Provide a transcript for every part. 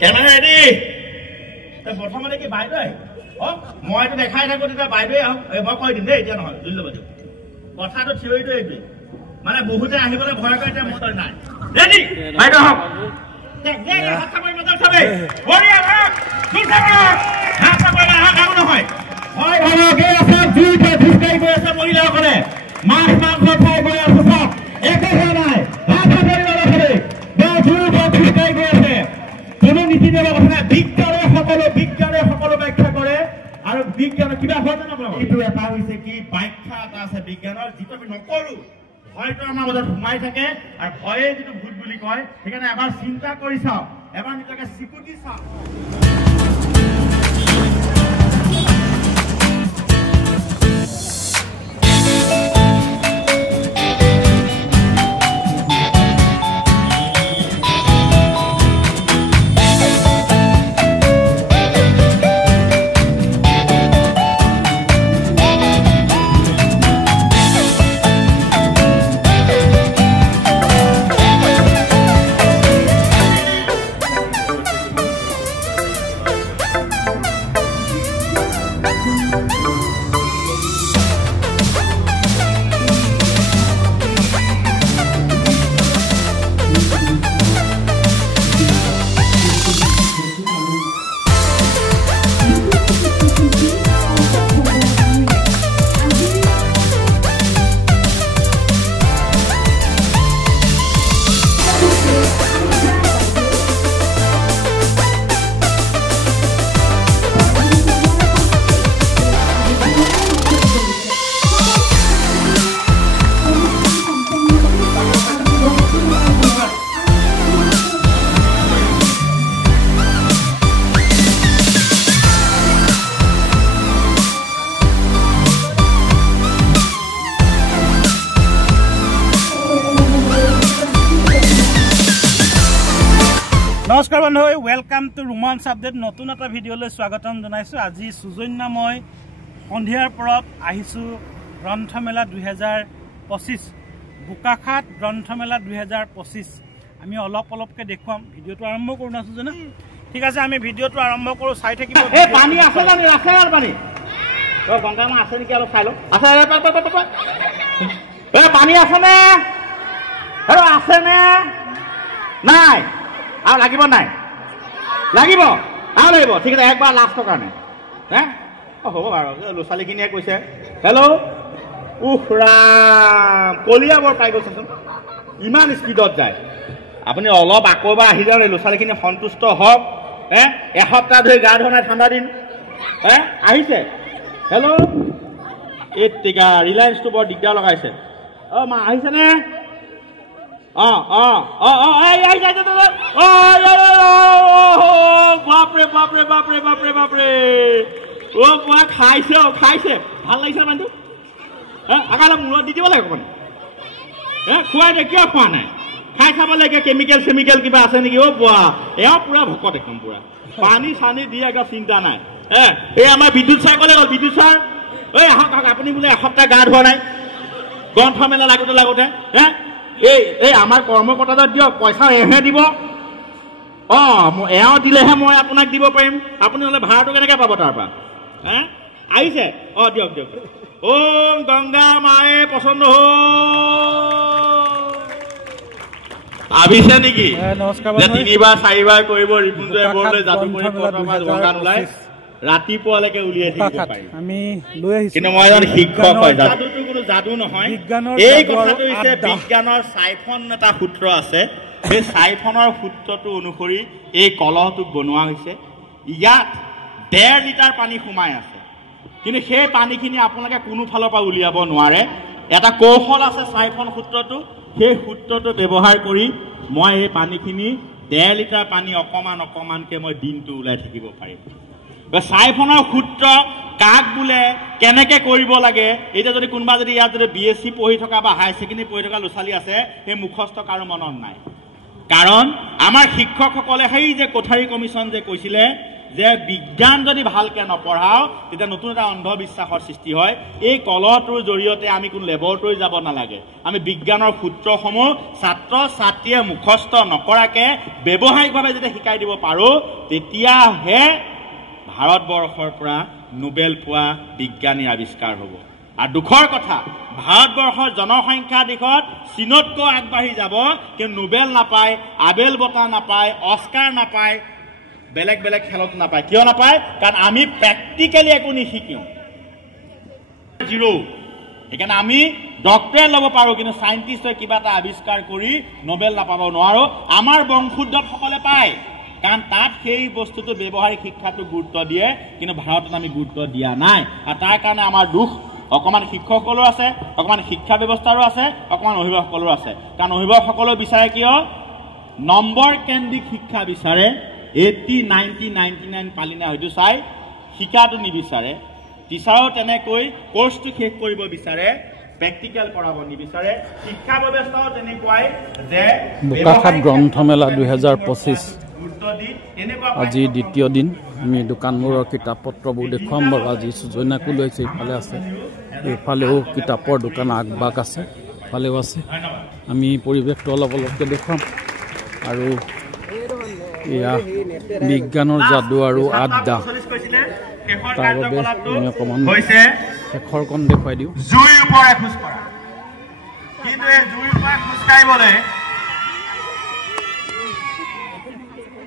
Camera ready প্ৰথমতে কি বাইদেউ মইতো দেখাই থাকো তেতিয়া বাইদেৱে আহক মই কৈ দিম দেই এতিয়া নহয় জুলি ল'ব দিম কথাটো থিয়ৰিটো এইটোৱে মানে বহুতে আহিবলৈ ভয় কৰে এতিয়া মোৰ নাই ৰেডি বাইদেউ আহক মহিলাসকলে মাছ মাংস খাই গৈ আছে চব একো হোৱা নাই কোনো নীতি নিয়মৰ কথা নাই বিজ্ঞানে সকলো ব্যাখ্যা কৰে আৰু বিজ্ঞানৰ কিবা হয় জানো আপোনালোকৰ এইটো এটা হৈছে কি ব্যাখ্যা এটা আছে বিজ্ঞানৰ যিটো আমি নকৰো হয়তো আমাৰ মাজত সোমাই থাকে আৰু ভয়ে যিটো ভূত বুলি কয় সেইকাৰণে এবাৰ চিন্তা কৰি চাওক এবাৰ নিজকে চিকুটি চাওক নমস্কাৰ বন্ধু ওয়েলকাম টু ৰোমাঞ্চ আপডেট নতুন এটা ভিডিঅ'লৈ স্বাগতম জনাইছোঁ আজি সুজন্যাময় সন্ধিয়াৰ পৰত আহিছোঁ গ্ৰন্থমেলা 2025 বোকাখাট গ্ৰন্থমেলা 2025 আমি অলপকৈ দেখুৱাম ভিডিঅ'টো আৰম্ভ কৰোঁ না সুজনা ঠিক আছে আমি ভিডিঅ'টো আৰম্ভ কৰোঁ চাই থাকিব এই পানী আছে জানি আছে আৰু পানী ও গংগা মা আছে নেকি অলপ চাই লওঁ আছে এই পানী আছে নে আৰু আছে নে নাই আৰু লাগিব নাই লাগিব আৰু লাগিব ঠিক আছে একবাৰ লাষ্টৰ কাৰণে হে হ'ব বাৰু ল'ৰা ছোৱালীখিনিয়ে কৈছে হেল্ল' উফৰাম কলিয়াবৰ পাই গৈছেচোন ইমান স্পীডত যায় আপুনি অলপ আকৌ এবাৰ আহি যাওক ল'ৰা ছোৱালীখিনি সন্তুষ্ট হওক হে এসপ্তাহ ধৰি গা ধোৱা নাই ঠাণ্ডা দিন হে আহিছে হেল্ল' এই টিকা ৰিলায়েন্সটো বৰ দিগদাৰ লগাইছে অ' মা আহিছেনে বাপৰে বাপৰে বাপৰে বাপৰে বাপৰে অ' কোৱা খাইছে খাইছে ভাল লাগিছে মানুহটো আকালে মূৰত দি দিব লাগে অকণমান খুৱাই দে কিয় খোৱা নাই খাই খাব লাগে কেমিকেল চেমিকেল কিবা আছে নেকি অ' বোৱা এওঁ পুৰা ভকত একদম পুৰা পানী চানী দি একদম চিন্তা নাই এই আমাৰ বিদ্যুৎ ছাৰ ক'লে গ'ল বিদ্যুৎ ছাৰ ঐ আহক আহক আপুনি বোলে এসপ্তাহ গা ধোৱা নাই গ্ৰন্থমেলা লাগোতে এই আমাৰ কৰ্মকৰ্তাজন দিয়ক পইচা এহে দিব এওঁ দিলেহে মই আপোনাক দিব পাৰিম আপুনি হ'লে ভাড়াটো কেনেকৈ পাব তাৰপৰা আহিছে দিয়ক দিয়ক গংগা মায়ে পচন্দ ভাবিছে নেকি তিনিবাৰ চাৰিবাৰ কৰিব ৰিপুঞ্জয় বৰলৈ যাদুমণি গংগা নোলাই ৰাতিপুৱালৈকে উলিয়াই থাকিব পাৰি আমি লৈ আহিছো কিন্তু মই এজন শিক্ষক হয় যাদুটো কোনো যাদু নহয় এই কথাটো হৈছে বিজ্ঞানৰ চাইফন এটা সূত্ৰ আছে সেই চাইফনৰ সূত্ৰটো অনুসৰি এই কলহটো বনোৱা হৈছে ইয়াত 1.5 লিটাৰ পানী সোমাই আছে কিন্তু সেই পানীখিনি আপোনালোকে কোনো ফালৰ পৰা উলিয়াব নোৱাৰে এটা কৌশল আছে চাইফন সূত্ৰটো সেই সূত্ৰটো ব্যৱহাৰ কৰি মই এই পানীখিনি 1.5 লিটাৰ পানী অকমানকৈ মই দিনটো ওলাই থাকিব পাৰিম চাইফনৰ সূত্ৰ কাক বোলে কেনেকে কৰিব লাগে এতিয়া যদি কোনোবা যদি ইয়াত যদি BSc পঢ়ি থকা বা হাই ছেকেণ্ডাৰী পঢ়ি থকা ল'ৰা ছোৱালী আছে সেই মুখস্থ কাৰো মনত নাই কাৰণ আমাৰ শিক্ষকসকলে সেই যে কোঠাৰী কমিশ্যন যে কৈছিলে যে বিজ্ঞান যদি ভালকৈ নপঢ়াওঁ তেতিয়া নতুন এটা অন্ধবিশ্বাসৰ সৃষ্টি হয়। এই কলহটোৰ জৰিয়তে আমি কোনো লেবৰেটৰী যাব নালাগে, আমি বিজ্ঞানৰ সূত্ৰসমূহ ছাত্ৰ ছাত্ৰীয়ে মুখস্থ নকৰাকৈ ব্যৱহাৰিকভাৱে যেতিয়া শিকাই দিব পাৰোঁ তেতিয়াহে ভাৰতবৰ্ষৰ পৰা নোবেল পোৱা বিজ্ঞানীৰ আৱিষ্কাৰ হ'ব। আৰু দুখৰ কথা, ভাৰতবৰ্ষৰ জনসংখ্যা দিশত চীনতকৈ আগবাঢ়ি যাব, কিন্তু নোবেল নাপায়, আবেল বঁটা নাপায়, অস্কাৰ নাপায়, বেলেগ বেলেগ খেলত নাপায়। কিয় নাপায়? কাৰণ আমি প্ৰেক্টিকেলি একো নিশিকিও, জিৰ'। সেইকাৰণে আমি ডক্টৰেট ল'ব পাৰোঁ, কিন্তু চাইণ্টিষ্টে কিবা এটা আৱিষ্কাৰ কৰি নোবেল নাপাব নোৱাৰোঁ। আমাৰ বংশোদ্ভৱসকলে পায়, কাৰণ তাত সেই বস্তুটো ব্যৱহাৰিক শিক্ষাটো গুৰুত্ব দিয়ে, কিন্তু ভাৰতত আমি গুৰুত্ব দিয়া নাই। আৰু তাৰ কাৰণে আমাৰ দুখ অকণমান শিক্ষকসকলৰ আছে, অকণমান শিক্ষা ব্যৱস্থাৰো আছে, অকণমান অভিভাৱকসকলৰো আছে। কাৰণ অভিভাৱকসকলেও বিচাৰে কিয়? নম্বৰ কেন্দ্ৰিক শিক্ষা বিচাৰে। 80, 90, 99 পালি নাই হয়তো চাই শিকাটো নিবিচাৰে। টিচাৰো তেনেকৈ কোৰ্চটো শেষ কৰিব বিচাৰে, প্ৰেক্টিকেল কৰাব নিবিচাৰে। শিক্ষা ব্যৱস্থাও তেনেকুৱাই যে বোকাখাট গ্ৰন্থমেলা 2025 আজি দ্বিতীয় দিন। আমি দোকানবোৰৰ কিতাপ পত্ৰবোৰ দেখুৱাম বাৰু। আজি সুজনাকো লৈছে, ইফালে আছে, এইফালেও কিতাপৰ দোকান আগবাগ আছে, ইফালেও আছে। আমি পৰিৱেশটো অলপ অলপকৈ দেখুৱাম। আৰু এয়া বিজ্ঞানৰ যাদু আৰু আড্ডা, তাৰ বাবে আমি অকণমান শেষৰকণ দেখুৱাই দিওঁ। জুইৰ ওপৰে খোজ কৰা, কিন্তু এই জুইৰ ওপৰে খোজ কাঢ়িবলৈ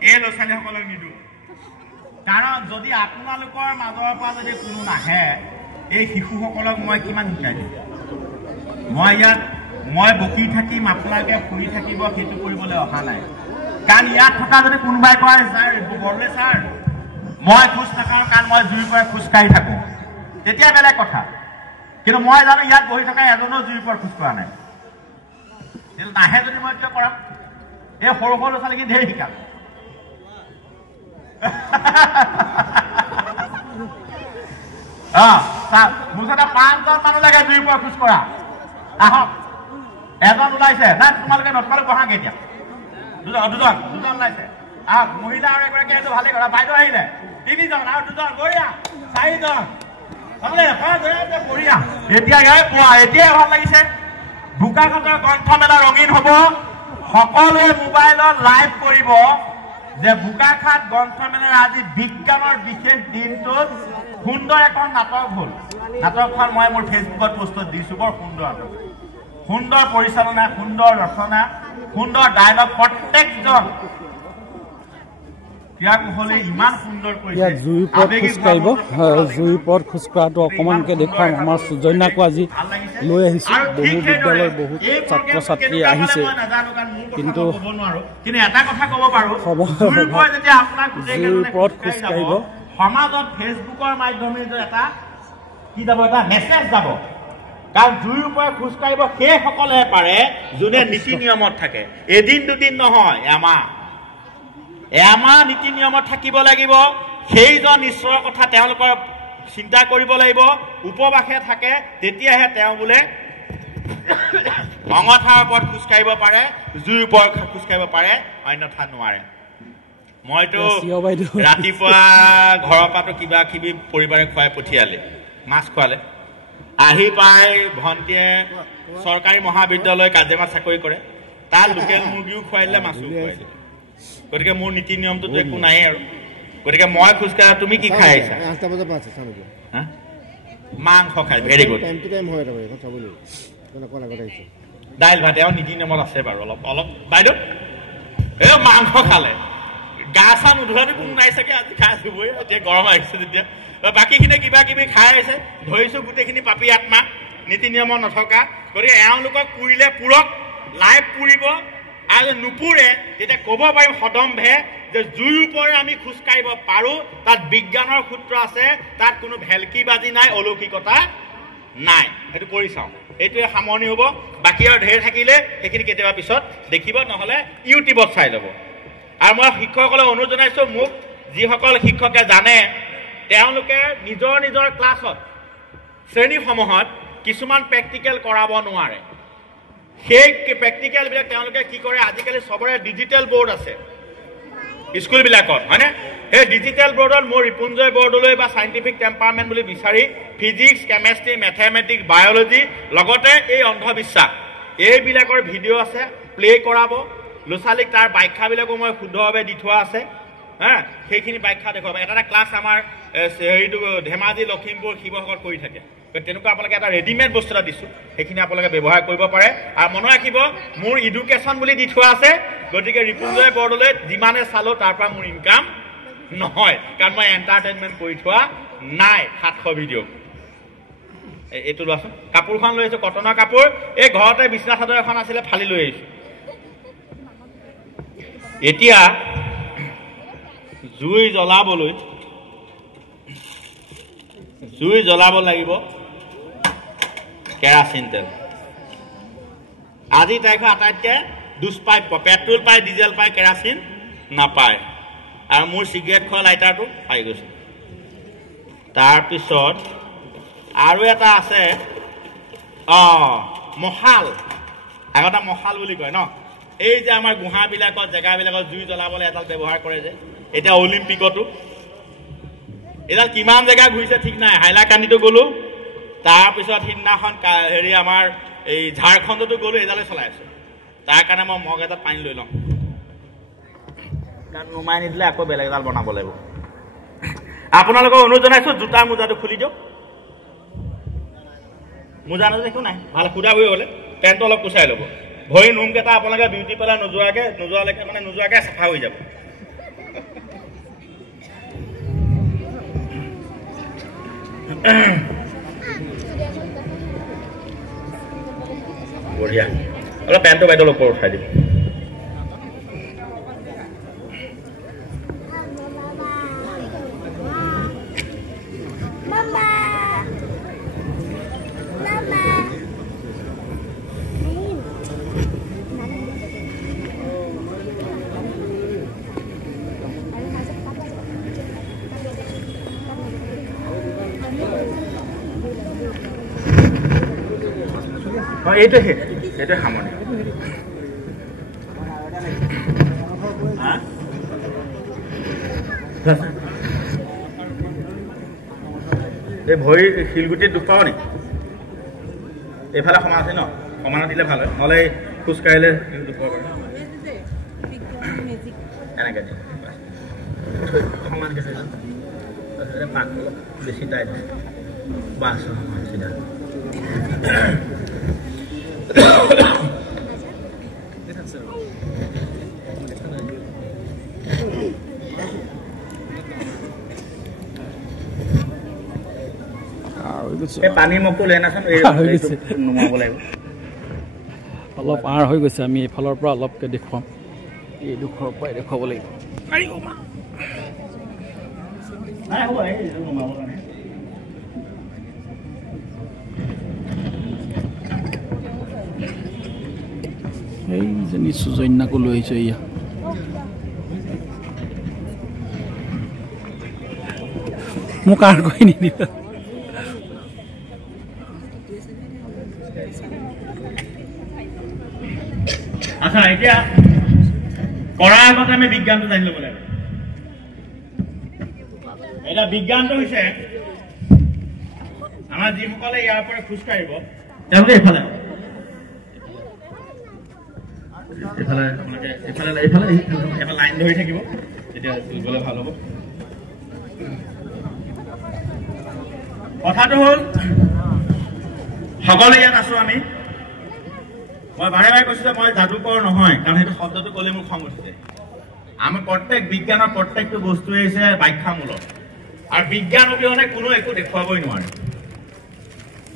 এই ল'ৰা ছোৱালীসকলক নিদিওঁ। কাৰণ যদি আপোনালোকৰ মাজৰ পৰা যদি কোনো নাহে, এই শিশুসকলক মই কিমান শিকাই দিম? মই বকি থাকিম, আপোনালোকে শুনি থাকিব, সেইটো কৰিবলৈ অহা নাই। কাৰণ ইয়াত থকা যদি কোনোবাই কয় ছাৰ বৰলে ছাৰ মই খোজ নাকাঢ়োঁ কাৰণ মই জুইৰ পৰা খোজকাঢ়ি থাকোঁ, তেতিয়া বেলেগ কথা। কিন্তু মই জানো ইয়াত বহি থকা এজনো জুইৰ পৰা খোজ কঢ়া নাই। কিন্তু নাহে যদি মই কিয় কৰাম? এই সৰু সৰু ল'ৰা ছোৱালীখিনি ঢেৰ শিকাম। মুঠতে 5জন মানুহ লাগে জুইৰ পৰা খোজ কঢ়া। আহক, এজন ওলাইছে না? তোমালোকে নথকালৈ বহাগে এতিয়া। দুজন ওলাইছে। আহক, মহিলা আৰু এগৰাকী এইটো ভালেই কৰা। বাইদেউ আহিলে, 3জন আৰু 2জন, বঢ়িয়া, 4জন। বঢ়িয়া, এতিয়াই ভাল লাগিছে। বোকাখাটৰ গ্ৰন্থমেলা ৰঙীন হ'ব। সকলোৱে মোবাইলত লাইভ কৰিব যে বোকাখাট গ্ৰন্থমেলাৰ আজি বিজ্ঞানৰ বিশেষ দিনটোত সুন্দৰ এখন নাটক হ'ল। নাটকখন মই মোৰ ফেচবুকত পোষ্টত দিছোঁ। বৰ সুন্দৰ নাটক, সুন্দৰ পৰিচালনা, সুন্দৰ ৰচনা, সুন্দৰ ডায়লগ। প্ৰত্যেকজন ইমান সুন্দৰ কৰিছে। জুইৰ ওপৰত খোজ কাঢ়িব, জুইৰ ওপৰত খোজ কঢ়াটো অকণমানকৈ দেখুৱাম। আমাৰ সুজন্যাকো আজি লৈ আহিছোঁ। বহু বিদ্যালয়ৰ বহুত ছাত্ৰ ছাত্ৰী আহিছে, কিন্তু এটা কথা ক'ব পাৰোঁ, জুইৰ ওপৰত খোজ কাঢ়িব। সমাজত ফেচবুকৰ মাধ্যমে এটা কি যাব, এটা মেছেজ যাব। কাৰণ জুইৰ ওপৰত খোজ কাঢ়িব সেইসকলেহে পাৰে যোনে নীতি নিয়মত থাকে। এদিন দুদিন নহয়, এমাহ নীতি নিয়মত থাকিব লাগিব। সেইজন ঈশ্বৰৰ কথা তেওঁলোকৰ চিন্তা কৰিব লাগিব, উপবাসে থাকে, তেতিয়াহে তেওঁ বোলে অঙঠাৰ ওপৰত খোজকাঢ়িব পাৰে, জুইৰ ওপৰত খোজকাঢ়িব পাৰে, অন্যথা নোৱাৰে। মইতো ৰাতিপুৱা ঘৰৰ পৰাতো কিবা কিবি পৰিবাৰে খুৱাই পঠিয়ালে, মাছ খোৱালে। আহি পাই ভণ্টিয়ে চৰকাৰী মহাবিদ্যালয় কাজিৰঙাত চাকৰি কৰে, তাৰ লোকেল মুৰ্গীও খুৱাইলে, মাছো খুৱাইলে। গতিকে মোৰ নীতি নিয়মটোতো একো নাই আৰু। গতিকে মই খোজকাঢ়া, তুমি কি খাই আহিছা? মাংস খাই। Very good. দাইল ভাত এওঁ নীতি নিয়মত আছে বাৰু অলপ অলপ। বাইদেউ এই মাংস খালে, গা চা নোধোৱাটো কোনো নাই চাগে, আজি খাই আছোবই, এতিয়া গৰম আহিছে যেতিয়া। বাকীখিনি কিবা কিবি খাই আছে, ধৰিছোঁ গোটেইখিনি পাপী আত্মা, নীতি নিয়মত নথকা। গতিকে এওঁলোকক পুৰিলে পুৰক, লাইভ পুৰিব। আৰু নুপুৰে তেতিয়া ক'ব পাৰিম সদম্ভে যে জুইৰ ওপৰে আমি খোজকাঢ়িব পাৰোঁ, তাত বিজ্ঞানৰ সূত্ৰ আছে, তাত কোনো ভেলকিবাজি নাই, অলৌকিকতা নাই। সেইটো কৰি চাওঁ। এইটোৱে সামৰণি হ'ব। বাকী আৰু ঢেৰ থাকিলে সেইখিনি কেতিয়াবা পিছত দেখিব, নহ'লে ইউটিউবত চাই ল'ব। আৰু মই শিক্ষকসকলক অনুৰোধ জনাইছোঁ, মোক যিসকল শিক্ষকে জানে তেওঁলোকে নিজৰ নিজৰ ক্লাছত, শ্ৰেণীসমূহত কিছুমান প্ৰেক্টিকেল কৰাব নোৱাৰে। সেই প্ৰেক্টিকেলবিলাক তেওঁলোকে কি কৰে, আজিকালি চবৰে ডিজিটেল বৰ্ড আছে স্কুলবিলাকত, হয়নে? সেই ডিজিটেল বৰ্ডত মোৰ ৰিপুঞ্জয় বৰদলৈ বা সাইণ্টিফিক টেম্পাৰমেণ্ট বুলি বিচাৰি ফিজিক্স কেমেষ্ট্ৰি মেথমেটিক্স বায়'লজি লগতে এই অন্ধবিশ্বাস এইবিলাকৰ ভিডিঅ' আছে প্লে কৰাব ল'ৰা ছোৱালীক তাৰ ব্যাখ্যাবিলাকো মই শুদ্ধভাৱে দি থোৱা আছে হা সেইখিনি ব্যাখ্যা দেখুৱাব এটা ক্লাছ আমাৰ হেৰিটো ধেমাজি লখিমপুৰ শিৱসাগৰত কৰি থাকে তেনেকুৱা আপোনালোকে এটা ৰেডিমেড বস্তু এটা দিছোঁ সেইখিনি আপোনালোকে ব্যৱহাৰ কৰিব পাৰে আৰু মনত ৰাখিব মোৰ এডুকেশ্যন বুলি দি থোৱা আছে গতিকে ৰিপুঞ্জয় বৰদলৈ যিমানে চালো তাৰ পৰা মোৰ ইনকাম নহয় কাৰণ মই এণ্টাৰটেইনমেণ্ট কৰি থোৱা নাই 700 ভিডিঅ' এইটো লোৱাচোন কাপোৰখন লৈ আহিছোঁ কটনৰ কাপোৰ এই ঘৰতে বিছনা চাদৰ এখন আছিলে ফালি লৈ আহিছোঁ এতিয়া জুই জ্বলাব লাগিব কেৰাচিন তেল আজি তাৰিখৰ আটাইতকৈ দুষ্প্ৰাপ্য পেট্ৰল পায় ডিজেল পায় কেৰাচিন নাপায় আৰু মোৰ চিগাৰেট খোৱা লাইটাৰটো পাই গৈছে তাৰপিছত আৰু এটা আছে মহাল আগতে মহাল বুলি কয় ন এই যে আমাৰ গুহাবিলাকত জেগাবিলাকত জুই জ্বলাবলৈ এডাল ব্যৱহাৰ কৰে যে এতিয়া অলিম্পিকতো এডাল কিমান জেগা ঘূৰিছে ঠিক নাই হাইলাকান্দিতো গ'লো তাৰপিছত সিদিনাখন হেৰি আমাৰ এই ঝাৰখণ্ডতো গ'লো এডালে চলাই আছো তাৰ কাৰণে মই মগ এটাত পানী লৈ লওঁ কাৰণ নুমাই নিদিলে আকৌ বেলেগ এডাল বনাব লাগিব আপোনালোকক অনুৰোধ জনাইছোঁ জোতা মোজাটো খুলি দিয়ক মোজা নাজানো একো নাই ভাল সুধা হৈ গ'লে পেণ্টটো অলপ কুচাই ল'ব ভৰি নোমকেইটা আপোনালোকে বিউটি পেলাই নোযোৱাকৈ চাফা হৈ যাব বঢ়িয়া অলপ পেণ্টটো বাইদেউ ওপৰত উঠাই দিব এইটোৱে সামৰণি এই ভৰি শিলগুটিত দুখ পাব নেকি এইফালে সমান আছে ন সমানত দিলে ভাল হয় নহ'লে খোজকাঢ়িলে দুখ পাব পাৰে এনেকৈ দিয়ে সমানকৈ চাইছোঁ পাক অলপ বেছি টাইট বাছ চিধা পানী মগটো লৈ আনাচোন নুমাব লাগিব অলপ আৰ হৈ গৈছে আমি এইফালৰ পৰা অলপকৈ দেখুৱাম এই দুখৰ পৰাই দেখুৱাব লাগিব এইজনী সুজন্যাকো লৈ আহিছোঁ এয়া মোক আৰ কৰি নিদিবা আচ্ছা এতিয়া কৰাৰ আগতে আমি বিজ্ঞানটো জানি ল'ব লাগিব এটা বিজ্ঞানটো হৈছে আমাৰ যিসকলে ইয়াৰ পৰা খোজকাঢ়িব তেওঁলোকে এইফালে লাইন ধৰি থাকিব তেতিয়া গ'লে ভাল হ'ব কথাটো হ'ল সকলোৱে ইয়াত আছো আমি মই বাৰে বাৰে কৈছোঁ যে মই যাদুকৰ নহয় কাৰণ সেইটো শব্দটো ক'লে মোৰ খং উঠিছে আমাৰ প্ৰত্যেক বিজ্ঞানৰ প্ৰত্যেকটো বস্তুৱে হৈছে ব্যাখ্যামূলক আৰু বিজ্ঞান অবিহনে কোনো একো দেখুৱাবই নোৱাৰে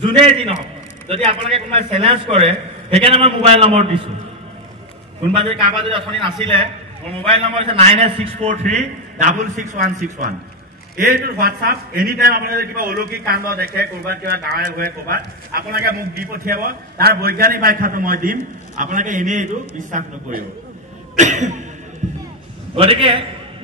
যোনে যি নহওক যদি আপোনালোকে কোনোবাই চেলেঞ্জ কৰে সেইকাৰণে মই মোবাইল নম্বৰ দিছোঁ কোনোবা যদি কাৰোবাৰ যদি অথনি নাছিলে মোৰ মোবাইল নম্বৰ হৈছে 9864366161 এইটোৰ হোৱাটছআপ এনি টাইম আপোনালোকে কিবা অলৌকিক কাণ্ড দেখে ক'ৰবাত কিবা গাঁৱে ভূঞে ক'ৰবাত আপোনালোকে মোক দি পঠিয়াব তাৰ বৈজ্ঞানিক ব্যাখ্যাটো মই দিম আপোনালোকে এনেই এইটো বিশ্বাস নকৰিব গতিকে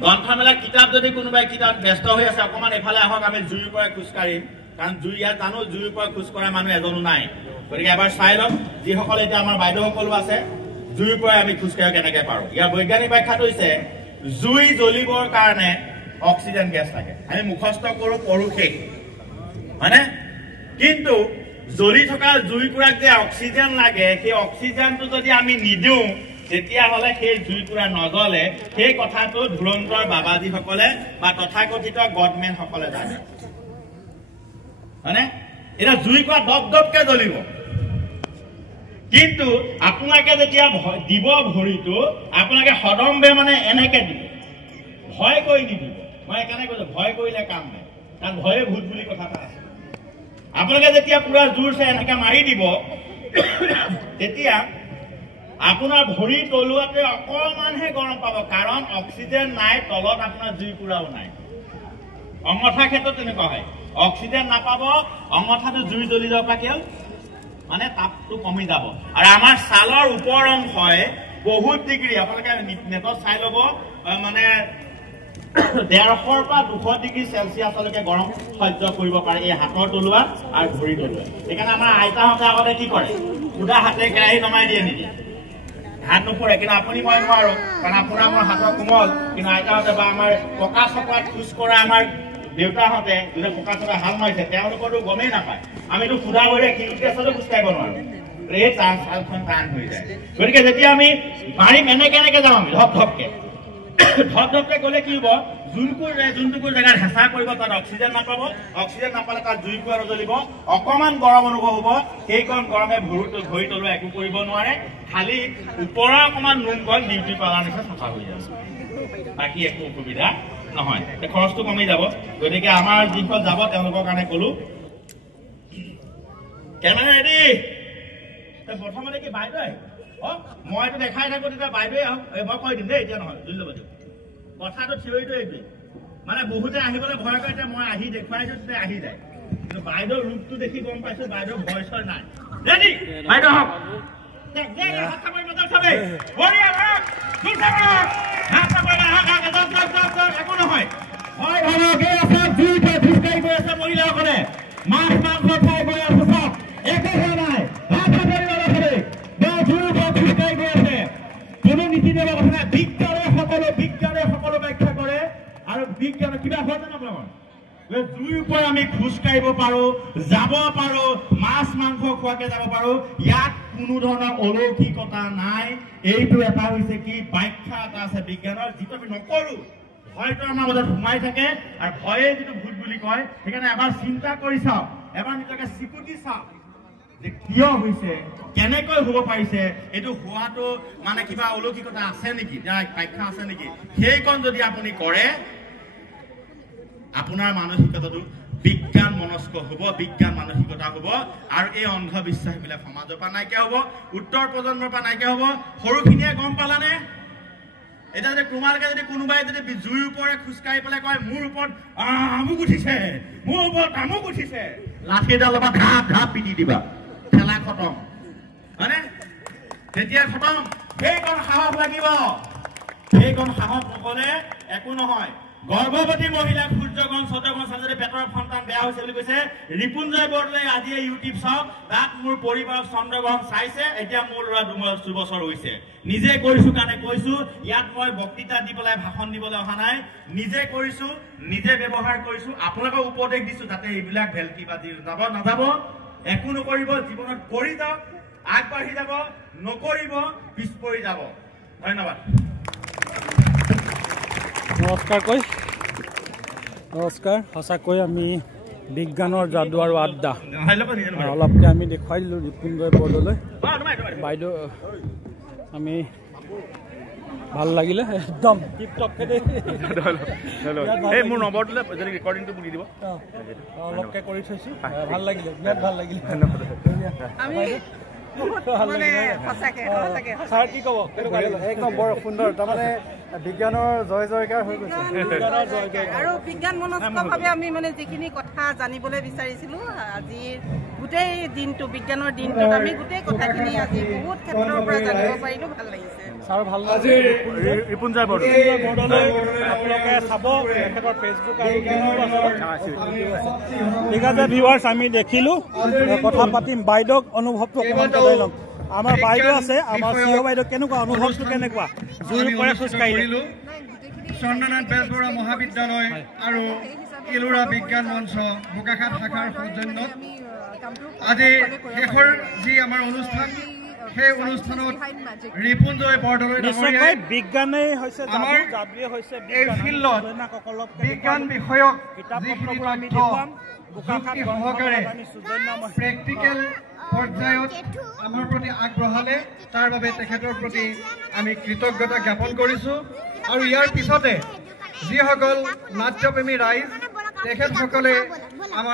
গ্ৰন্থমেলা কিতাপ যদি কোনোবাই কিতাপ ব্যস্ত হৈ আছে অকণমান এফালে আহক আমি জুইৰ পৰা খোজকাঢ়িম কাৰণ জুই ইয়াত জানো জুইৰ পৰা খোজ কঢ়া মানুহ এজনো নাই গতিকে এবাৰ চাই লওক যিসকলে এতিয়া আমাৰ বাইদেউসকলো আছে জুইৰ পৰা আমি খোজকাঢ়িব কেনেকৈ পাৰোঁ ইয়াৰ বৈজ্ঞানিক ব্যাখ্যাটো হৈছে জুই জ্বলিবৰ কাৰণে অক্সিজেন গেছ থাকে আমি মুখস্থ কৰো পঢ়ো শেষ মানে কিন্তু জ্বলি থকা জুইকুৰাক যে অক্সিজেন লাগে সেই অক্সিজেনটো যদি আমি নিদিওঁ তেতিয়াহ'লে সেই জুইকুৰা নজ্বলে সেই কথাটো ধুৰন্ধৰ বাবাজীসকলে বা তথাকথিত গডমেনসকলে জানে মানে এটা জুইকুৰা দপদপকে জ্বলিব কিন্তু আপোনালোকে যেতিয়া দিব ভৰিটো আপোনালোকে সদম্বে মানে এনেকে দিব ভয় কৰি নিদিব মই একাৰণে কৈছো ভয় কৰিলে কাম নাই কাৰণ ভয়ে ভূত বুলি কথা এটা আছে আপোনালোকে যেতিয়া পুৰা জোৰছে এনেকে মাৰি দিব তেতিয়া আপোনাৰ ভৰি তলুৱাতে অকমানহে গৰম পাব কাৰণ অক্সিজেন নাই তলত আপোনাৰ জুইকুৰাও নাই অঙঠা ক্ষেত্ৰত তেনেকুৱা হয় অক্সিজেন নাপাব অঙঠাটো জুই জ্বলি যাব পাকিল মানে তাপটো কমি যাব আৰু আমাৰ ছালৰ ওপৰ অংশই বহুত ডিগ্ৰী আপোনালোকে নেটত চাই ল'ব মানে 150 পৰা 200 ডিগ্ৰী সেলসিয়াছলৈকে গৰম সহ্য কৰিব পাৰে এই হাতৰ তলুৱা আৰু ভৰি তলুৱা সেইকাৰণে আমাৰ আইতাহঁতে আগতে কি কৰে সুদা হাতে কেৰাহী নমাই দিয়ে নেকি হাত নপৰে কিন্তু আপুনি মই নোৱাৰো কাৰণ আপোনাৰ মোৰ হাতৰ কোমল কিন্তু আইতাহঁতে বা আমাৰ পকা চকাত খোজ কৰা আমাৰ দেউতাহঁতে যোনে পকা চকা হাল মাৰিছে তেওঁলোকৰতো গমেই নাপায় আমিতো সুদা ভৰিৰে কিলোমিটাৰতো খোজ কাঢ়িব নোৱাৰো এই ছালখন টান হৈ যায় গতিকে যেতিয়া আমি মাৰিম এনেকে যাম আমি ধপধপকে ধপধপকে গ'লে কি হ'ব যোনটুকুৰ জেগাত হেঁচা কৰিব তাত অক্সিজেন নাপাব অক্সিজেন নাপালে তাত জুইকুৰা নজ্বলিব অকণমান গৰম অনুভৱ হ'ব সেইকণ গৰমে ভৰি তলুৱা একো কৰিব নোৱাৰে খালি ওপৰৰ অকণমান নোমকণ ডিউটি পালাৰ নিচিনা চাফা হৈ যাব বাকী একো অসুবিধা নহয় খৰচটো কমি যাব গতিকে আমাৰ যিসকল যাব তেওঁলোকৰ কাৰণে ক'লো কেমেৰা ৰেডি প্ৰথমতে কি বাইদেউ মইতো দেখাই থাকো তেতিয়া বাইদেৱে আহক মই কৈ দিম দেই এতিয়া নহয় জুলি ল'ব দিম কথাটো থিয়ৰিটো এইটোৱে মানে বহুতে আহিবলৈ ভয় কৰে এতিয়া মই আহি দেখুৱাইছো তেতিয়া আহি যায় কিন্তু বাইদেউৰ ৰূপটো দেখি গম পাইছো বাইদেউৰ ভয়ছৰ নাই ৰেডি বাইদেউ আহক একো নহয় মহিলাসকলে মাছ মাংস খাই গৈ আছে চব একো হোৱা নাই কোনো নীতি নিয়মৰ কথা নাই বিজ্ঞানে সকলো ব্যাখ্যা কৰে আৰু বিজ্ঞানে কিবা হয় জানো আপোনালোকৰ জুইৰ ওপৰত আমি খোজ কাঢ়িব পাৰো যাব পাৰো মাছ মাংস খোৱাকে যাব পাৰো ইয়াত কোনো ধৰণৰ অলৌকিকতা নাই এইটো এটা হৈছে কি ব্যাখ্যা এটা আছে বিজ্ঞানৰ যিটো আমি নকৰো ভয়টো আমাৰ মাজত সোমাই থাকে আৰু ভয়ে যিটো ভূত বুলি কয় সেইকাৰণে এবাৰ চিন্তা কৰি চাওক এবাৰ নিজকে চিকুটি চাওক যে কিয় হৈছে কেনেকৈ হ'ব পাৰিছে এইটো হোৱাটো মানে কিবা অলৌকিকতা আছে নেকি ব্যাখ্যা আছে নেকি সেইকণ যদি আপুনি কৰে আপোনাৰ মানসিকতাটো বিজ্ঞান মনস্ক হ'ব বিজ্ঞান মানসিকতা হ'ব আৰু এই অন্ধবিশ্বাসবিলাক সমাজৰ পৰা নাইকিয়া হ'ব উত্তৰ প্ৰজন্মৰ পৰা নাইকিয়া হ'ব সৰুখিনিয়ে গম পালানে এতিয়া যদি তোমালোকে যদি কোনোবাই যদি জুইৰ ওপৰে খোজকাঢ়ি পেলাই কয় মোৰ ওপৰত আমুক উঠিছে মোৰ ওপৰত তামুক উঠিছে লাঠিডাল পৰা ঘাপ পিটি দিবা খেলা খতম হয়নে তেতিয়া খতম সেইকণ সাহস লাগিব সেইকণ সাহস নকলে একো নহয় গৰ্ভৱতী মহিলাক সূৰ্যগঞ্জ চন্দ্ৰগঞ্জ যদি পেটৰ সন্তান বেয়া হৈছে বুলি কৈছে ৰিপুঞ্জয় বৰদলৈ আজি ইউটিউব চাওক তাত মোৰ পৰিবাৰক চন্দ্ৰগঞ্জ চাইছে এতিয়া মোৰ ল'ৰা 2 বছৰ হৈছে নিজে কৰিছো কাৰণে কৈছো ইয়াত মই বক্তৃতা দি পেলাই ভাষণ দিবলৈ অহা নাই নিজে কৰিছো নিজে ব্যৱহাৰ কৰিছো আপোনালোকক উপদেশ দিছো যাতে এইবিলাক ভেলকি বাজি নাযাব একো নকৰিব জীৱনত কৰি যাওক আগবাঢ়ি যাব নকৰিব পিছ পৰি যাব ধন্যবাদ নমস্কাৰ সঁচাকৈ আমি বিজ্ঞানৰ যাদু আৰু আড্ডা অলপকৈ আমি দেখুৱাই দিলোঁ ৰিপুঞ্জয় বৰদলৈ বাইদেউ আমি ভাল লাগিলে একদম টিপটপকৈ দেই মোৰ নম্বৰটোলৈ যদি ৰেকৰ্ডিংটো বুলি দিব অলপকৈ কৰি থৈছোঁ ভাল লাগিলে বিৰাট ভাল লাগিলে ছাৰ কি ক'ব একদম বৰ সুন্দৰ তাৰমানে বিজ্ঞানৰ জয় জয়কাৰ হৈ গৈছে আৰু বিজ্ঞান মনস্কভাৱে আমি মানে যিখিনি কথা জানিবলৈ বিচাৰিছিলো আজিৰ গোটেই দিনটো বিজ্ঞানৰ দিনটোত আমি গোটেই কথাখিনি আজি বহুত ক্ষেত্ৰৰ পৰা জানিব পাৰিলো ভাল লাগিছে ছাৰ ভাল লাগিছে ৰিপুঞ্জয় বৰদলৈ আপোনালোকে চাব তেখেতৰ ফেচবুক আৰু ঠিক আছে ভিউৱাৰ্ছ আমি দেখিলোঁ কথা পাতিম বাইদেউক অনুভৱটো অকণমান জনাই ল'ম আমাৰ বাইদেউ আছে আমাৰ চিঅ' বাইদেউ কেনেকুৱা অনুভৱটো কেনেকুৱা জুইৰ ওপৰে খোজ কাঢ়িলোঁ চন্দ্ৰনাথ বেজবৰুৱা মহাবিদ্যালয় আৰু ইলোৰা বিজ্ঞান মঞ্চ বোকাখাট শাখাৰ সৌজন্যত আজি শেষৰ যি আমাৰ অনুষ্ঠান সেই অনুষ্ঠানত ৰিপুঞ্জয় বৰদলৈ ডাঙৰীয়াই বিজ্ঞানেই হৈছে আমাৰ এই ফিল্ডত বিজ্ঞান বিষয়ক যিখিনি তথ্য যুক্তি সহকাৰে প্ৰেক্টিকেল পৰ্যায়ত আমাৰ প্ৰতি আগবঢ়ালে তাৰ বাবে তেখেতৰ প্ৰতি আমি কৃতজ্ঞতা জ্ঞাপন কৰিছোঁ আৰু ইয়াৰ পিছতে যিসকল নাট্যপ্ৰেমী ৰাইজ তেখেতসকলে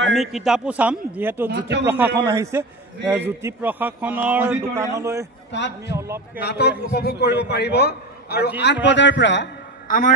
আমি কিতাপো চাম যিহেতু জ্যোতি প্ৰশাসন আহিছে জ্যোতি প্ৰশাসনৰ দোকানলৈ নাটক উপভোগ কৰিব পাৰিব আৰু 8 বজাৰ পৰা আমাৰ